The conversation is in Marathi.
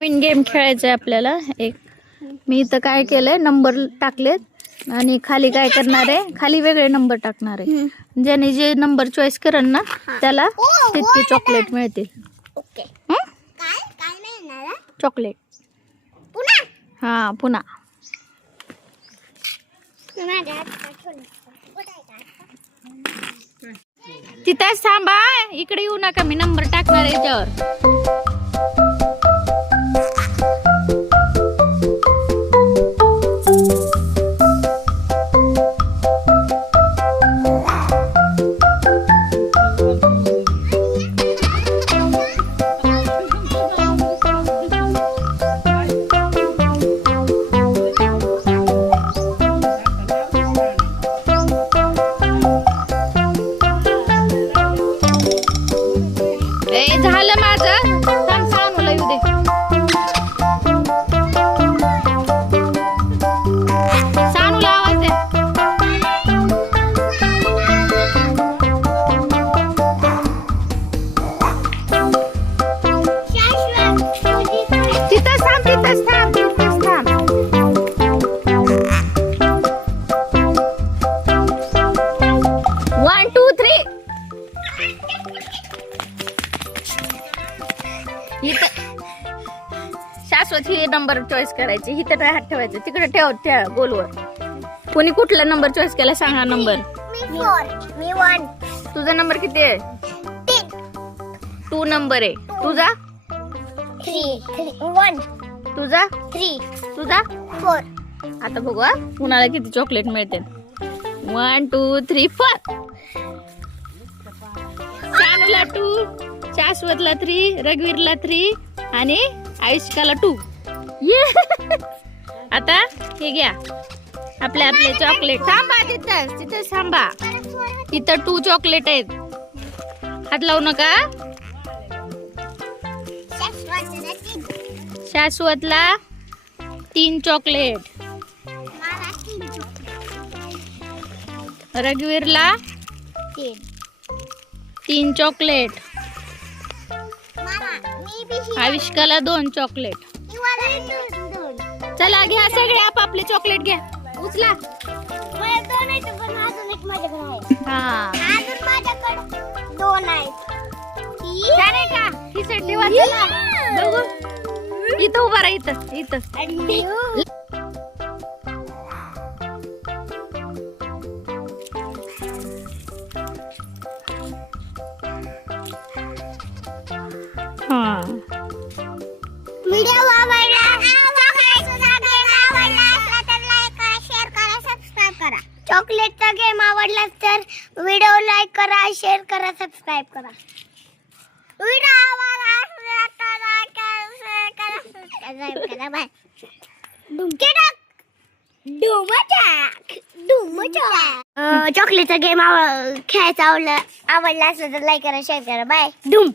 नवीन गेम खेळायचा आहे आपल्याला एक. मी इथं काय केलंय, नंबर टाकलेत आणि खाली काय करणार आहे, खाली वेगळे नंबर टाकणार आहे. ज्याने जे नंबर चॉईस करेल ना त्याला तितके चॉकलेट मिळतील. ओके. काय काय नाही येणार चॉकलेट पुन्हा. हा पुन्हा. तिथंच थांबा, इकडे येऊ नका, मी नंबर टाकणार आहे याच्यावर. झालं माझं, थांब सानूला येऊ दे. सानूला आवाज दे. तिथंच थांब, तिथंच थांब, तिथंच थांब. 1 2 3. शाश्वत ही नंबर चॉईस करायची. इथं नाही हात ठेवायचं, तिकडे ठेव त्या गोलवर. कोणी कुठला नंबर चॉईस केला सांगा नंबर. मी 4. मी 1. तुझा नंबर किती आहे? 2 नंबर आहे. तुझा 3 1 तुझा 3 तुझा 4. आता बघू हा कुणाला किती चॉकलेट मिळते. 1 2 3 4. सानूला 2, शाश्वतला 3, रघुवीरला 3 आणि आयुष्काला 2. आता हे घ्या आपले आपले चॉकलेट. थांबा तिथंच, तिथंच थांबा. इथं 2 चॉकलेट आहेत, हात लावू नका. शाश्वतला 3 चॉकलेट, रघुवीरला 3 चॉकलेट, आविष्काला 2 चॉकलेट. चला घ्या सगळे आपापले चॉकलेट घ्या, उचला. हा 2 आहेत. छान आहे का? ही साईड ठेवा. चला बघू, इथं उभा राहा, इथं इथं. हा व्हिडिओ आवडला तर लाईक करा, शेअर करा, सबस्क्राईब करा. चॉकलेटचा गेम आवडला तर व्हिडिओ लाईक करा, शेअर करा, सबस्क्राईब करा. व्हिडिओ आवडला तर लाईक करा, शेअर करा, सबस्क्राईब करा. बाय. चॉकलेटचा गेम खेळायचा आवडला असला तर लाईक करा, शेअर करा. बाय. डूम.